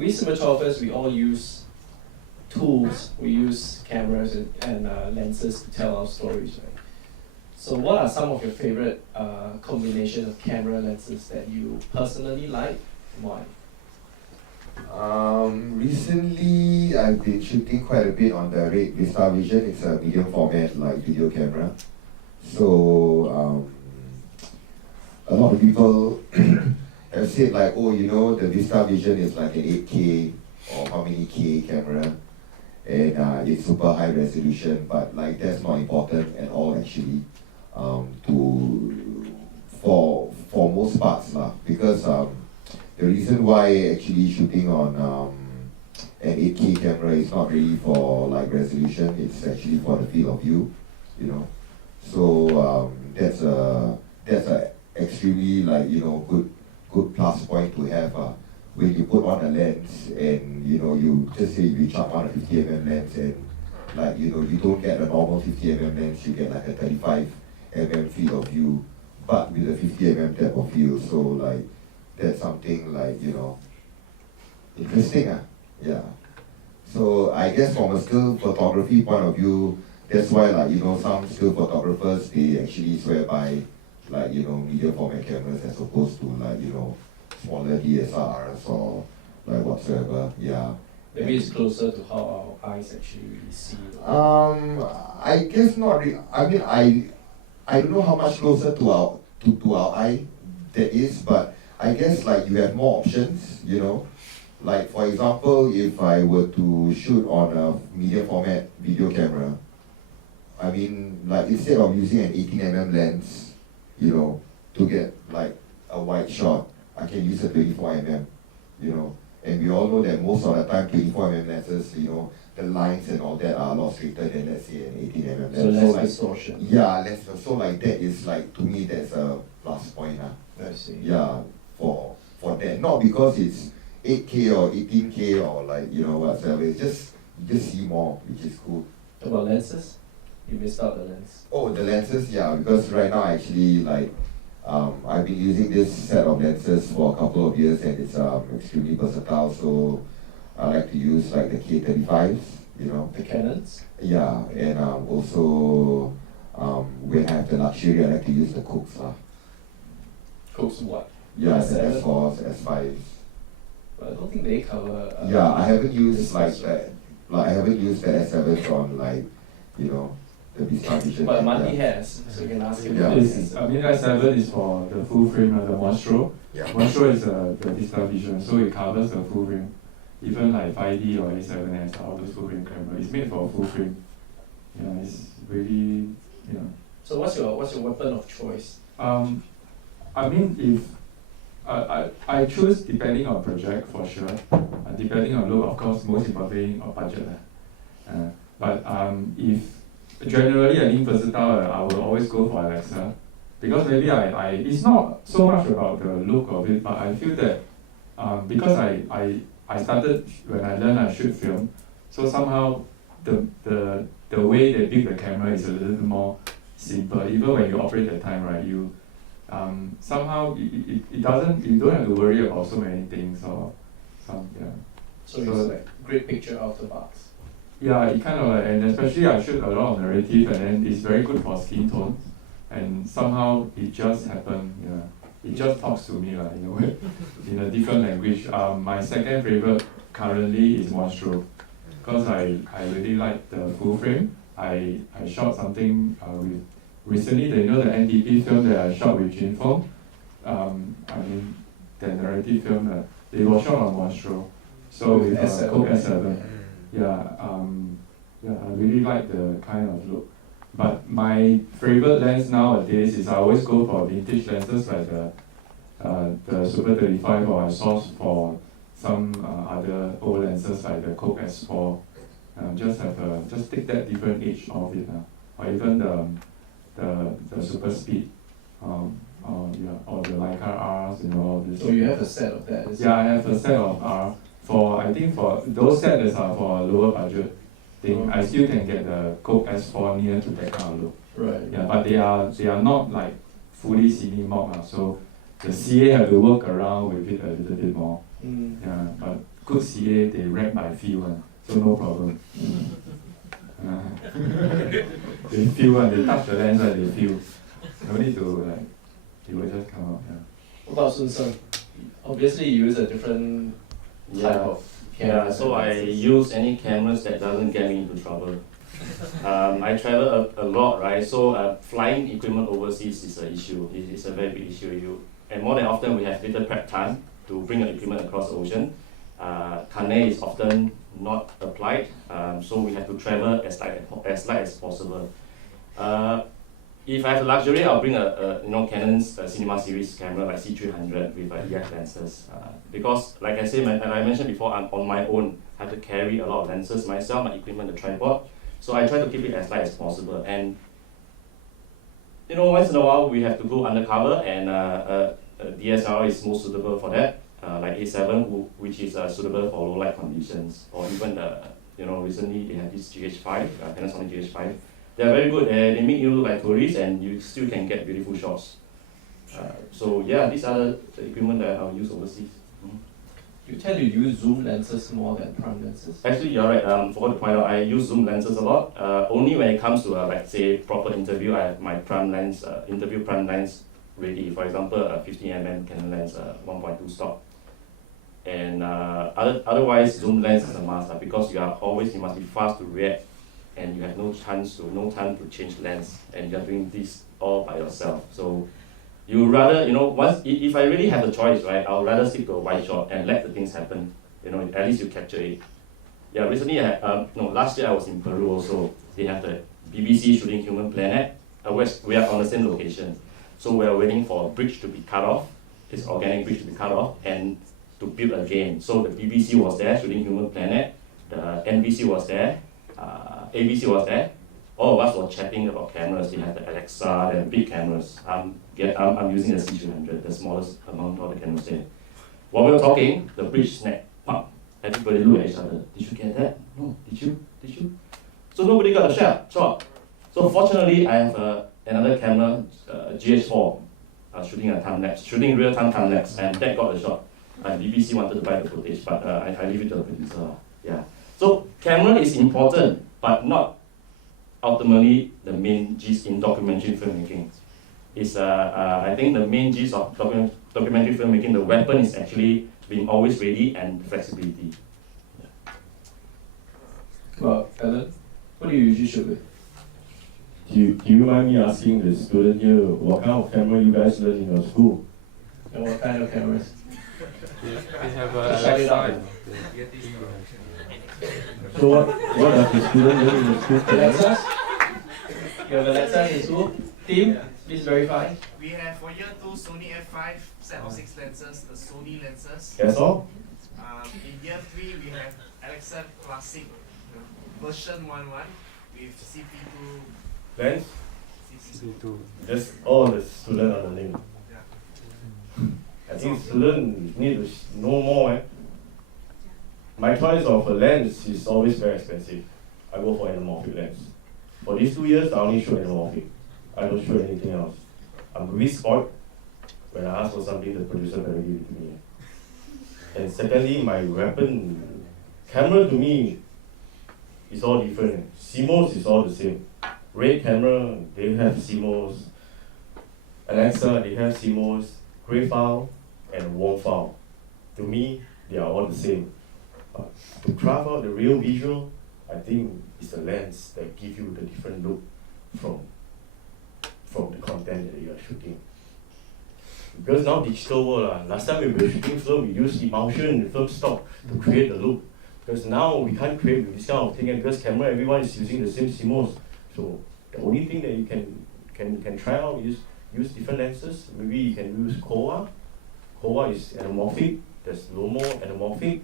we cinematographers, we all use tools, we use cameras and lenses to tell our stories, right? So what are some of your favorite combinations of camera lenses that you personally like and why? Recently, I've been shooting quite a bit on the Red Vista Vision. It's a medium format like video camera. So a lot of people have said like, oh, you know, the Vista Vision is like an 8K or how many K camera, and it's super high resolution. But like that's not important at all actually. For most parts lah, because the reason why actually shooting on an 8K camera is not really for like resolution, it's actually for the field of view, you know. So that's a extremely like, you know, good plus point to have when you put on a lens and, you know, you just say you chuck on a 50mm lens and like, you know, you don't get a normal 50mm lens, you get like a 35mm field of view, but with a 50mm depth of field. So like that's something like, you know, interesting. Yeah. So I guess from a still photography point of view, that's why like, you know, some still photographers, they actually swear by like, you know, medium format cameras as opposed to like, you know, smaller DSLRs or like whatsoever. Yeah. Maybe it's closer to how our eyes actually really see. I guess not really. I mean, I don't know how much closer to our eye that is, but I guess like you have more options, you know. Like for example, if I were to shoot on a medium format video camera, I mean, like instead of using an 18mm lens, you know, to get like a wide shot, I can use a 24mm, you know. And we all know that most of the time 24mm lenses, you know, the lines and all that are a lot straighter than let's say an 18mm lens. So less like, distortion. Yeah, less. So like that is like, to me that's a plus point. I see. Yeah, for that. Not because it's 8K or 18K or like, you know, whatsoever. It's just, you just see more, which is cool. What about lenses? You missed out the lens. Oh, the lenses, yeah, because right now actually like, I've been using this set of lenses for a couple of years and it's extremely versatile. So I like to use like the K35s, you know. The Canons? Yeah, and also when I have the luxury, I like to use the Cooks. Cooks what? Yeah, the S7? S4s, S5s. But I don't think they cover. Yeah, I haven't used like that. Like I haven't used the S7s on like, you know, the Vista Vision. But Mandi has, so you can ask him. Yeah. I mean, S7 is for the full frame, the Monstro. Yeah. Monstro is the Vista Vision, so it covers the full frame. Even like 5D or A7S, all those full frame camera, it's made for full frame. Yeah, it's really, you know. So what's your weapon of choice? I mean, if I choose depending on project for sure, depending on look, of course, most importantly on budget. But if generally I think versatile, I will always go for Alexa, because maybe it's not so much about the look of it, but I feel that because I started when I learned I shoot film, so somehow the way they build the camera is a little more simple. Even when you operate the time, right, you somehow it doesn't, you don't have to worry about so many things or some, yeah. So it's like great picture out of the box. Yeah, it kind of like, and especially I shoot a lot of narrative, and then it's very good for skin tone, and somehow it just happened. Yeah, it just talks to me like, you know, in a different language. My second favorite currently is Monstro, because I really like the full frame. I shot something with recently, you know, the NDP film that I shot with Jinfeng. I mean, the narrative film they were shot on Monstro, so with Coke S7. Yeah, I really like the kind of look. But my favorite lens nowadays is I always go for vintage lenses like the Super 35, or I source for some other old lenses like the Coke S4. Just take that different edge of it, or even the Super Speed, or the Leica R's, you know, all this. So you have a set of that? Yeah, I have a set of R. I think for those sets are for a lower budget thing, I still can get the Coke S4 near to that kind of look. Right. Yeah, but they are not like fully Cinemog, so the CA have to work around with it a little bit more. Yeah, but good CA, they rank by feel, so no problem. They feel, they touch the lens, they feel. No need to, like, it will just come out. Yeah. What about Sun Sung? Obviously, you use a different type of camera. Yeah, so I use any cameras that doesn't get me into trouble. I travel a lot, right? So flying equipment overseas is an issue. It's a very big issue. And more than often, we have little prep time to bring your equipment across the ocean. Carnet is often not applied, so we have to travel as light as possible. If I have the luxury, I'll bring a Canon's cinema series camera like C300 with EF lenses. Because, like I mentioned before, I'm on my own. I have to carry a lot of lenses myself, my equipment, the tripod. So I try to keep it as light as possible. And once in a while we have to go undercover, and DSLR is most suitable for that. Like A7, which is suitable for low light conditions, or even recently they have this GH5, Panasonic GH5. They are very good. They make you look like tourists, and you still can get beautiful shots. So yeah, these are the equipment that I'll use overseas. You tend to use zoom lenses more than prime lenses? Actually, you're right. Forgot to point out, I use zoom lenses a lot. Only when it comes to like say proper interview, I have my prime lens, interview prime lens ready. For example, a 50mm Canon lens, 1.2 stop. And otherwise, zoom lens is a must because you must be fast to react, and you have no time to change lens, and you're doing this all by yourself. So you rather, if I really have the choice, right, I'll rather stick to a wide shot and let the things happen. At least you capture it. Yeah, recently last year I was in Peru also. They have the BBC shooting Human Planet. We are on the same location. So we are waiting for a bridge to be cut off, this organic bridge to be cut off, and to build again. So the BBC was there shooting Human Planet, the NBC was there, ABC was there. All of us were chatting about cameras. They had the Alexa, the big cameras. I'm using the C300, the smallest among all the cameras there. While we were talking, the bridge snapped. Everybody looked at each other. Did you get that? No. Did you? So nobody got a shot. So fortunately, I have another camera, GH4, shooting real-time time-lapse, and that got the shot. BBC wanted to buy the footage, but I leave it to the producer. Yeah. So camera is important, but not ultimately the main gist in documentary filmmaking. It's I think the main gist of documentary filmmaking, the weapon is actually being always ready and flexibility. Yeah. Well, Alan, what do you usually shoot with? Do you mind me asking the student here what kind of camera you guys learn in your school? And what kind of cameras? We have Check it out. So what does the student learn in the school? Alexas? You have Alexa in school? Team, please verify. We have for year 2 Sony F5 set of 6 lenses, the Sony lenses. That's all? In year 3 we have Alexa Classic version 1.1 with CP2 Lens? CC2. That's all the student are learning. Yeah. I think students need to know more. My choice of a lens is always very expensive. I go for anamorphic lens. For these 2 years, I only shoot anamorphic. I don't shoot anything else. I'm a bit spoiled. When I ask for something, the producer better give it to me. And secondly, my weapon, camera to me is all different. CMOS is all the same. Red camera, they have CMOS. Alexa, they have CMOS. Gray file and warm file. To me, they are all the same. To craft out the real visual, I think it's the lens that gives you the different look from the content that you are shooting. Because now digital world, last time we were shooting film, we used emulsion and film stock to create the look. Because now we can't create with this kind of thing, and because camera, everyone is using the same CMOS. So the only thing that you can try out is use different lenses. Maybe you can use Kowa. Kowa is anamorphic. There's Lomo anamorphic.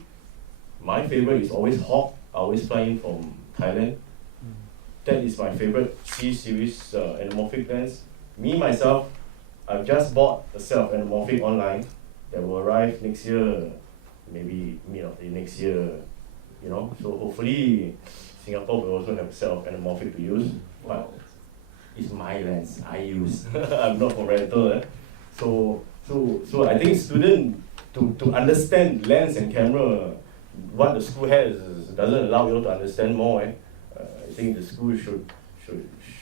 My favorite is always Hawk. I always fly in from Thailand. That is my favorite C series anamorphic lens. Me myself, I've just bought a set of anamorphic online that will arrive next year, maybe mid of the next year. So hopefully Singapore will also have a set of anamorphic to use. But it's my lens I use. I'm not for rental. So I think students to understand lens and camera, what the school has doesn't allow you to understand more. I think the school should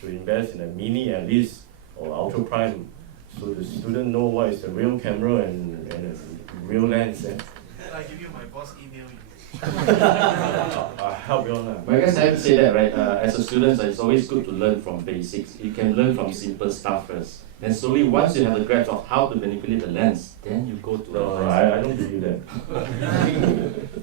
invest in a mini at least or ultra prime, so the student know what is the real camera and a real lens. I give you my boss email you. I'll help you on But I guess I have to say that, right? As a student, it's always good to learn from basics. You can learn from simple stuff first. Then slowly, once you have the grasp of how to manipulate the lens, then you go to No, advanced. I don't believe that.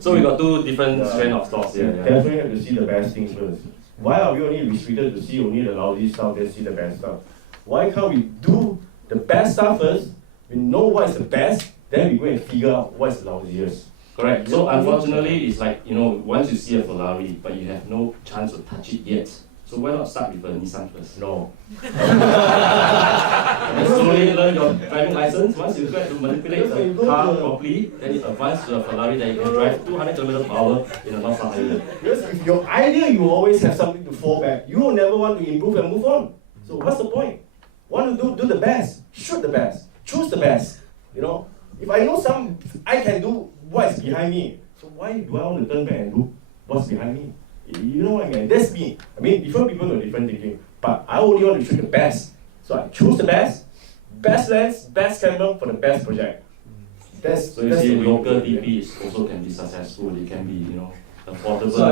So we got two different strands of thoughts here. Yeah. Definitely have to see the best things first. Why are we only restricted to see only the lousy stuff, then see the best stuff? Why can't we do the best stuff first? We know what is the best, then we go and figure out what is the lousiest. Correct. So unfortunately, it's like, once you see a Ferrari, but you have no chance to touch it yet. So why not start with a Nissan first? No. And slowly learn your driving license. Once you get to manipulate the car properly, then you advance to a Ferrari that you can drive 200 km/h in a North Island. Because if your idea, you always have something to fall back. You will never want to improve and move on. So what's the point? Want to do the best, shoot the best, choose the best. If I know I can do what is behind me. So why do I want to turn back and do what's behind me? You know what I mean? That's me. I mean, different people have different thinking. But I only want to shoot the best. So I choose the best lens, best camera for the best project. So you see, local DPs also can be successful. They can be, affordable. So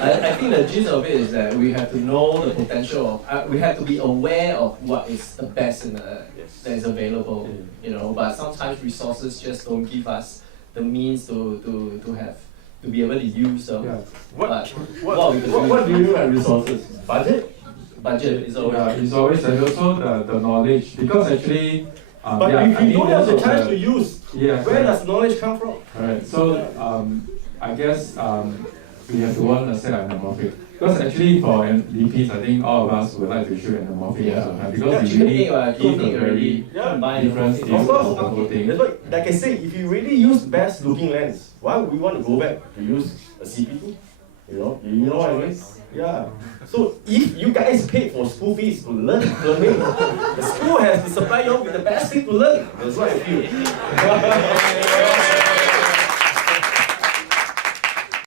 I I think the gist of it is that we have to know the potential of, we have to be aware of what is the best that is available, but sometimes resources just don't give us the means to be able to use them. Yeah. What do you mean by resources? Budget is always. Yeah, it's always and also the knowledge, because actually. But yeah, if you don't have the also chance to use, yeah, where does knowledge come from? Alright, so I guess we have to learn a set anamorphic. Because actually for DPs, I think all of us would like to shoot anamorphic Yeah. also, because we really give a very different Of view of the course. whole thing. That's why, like I say, if you really use best looking lens, why would we want to go back to use a CP2? You know what I mean? Yeah. So if you guys paid for school fees to learn filming, the school has to supply you with the best thing to learn. That's what I feel.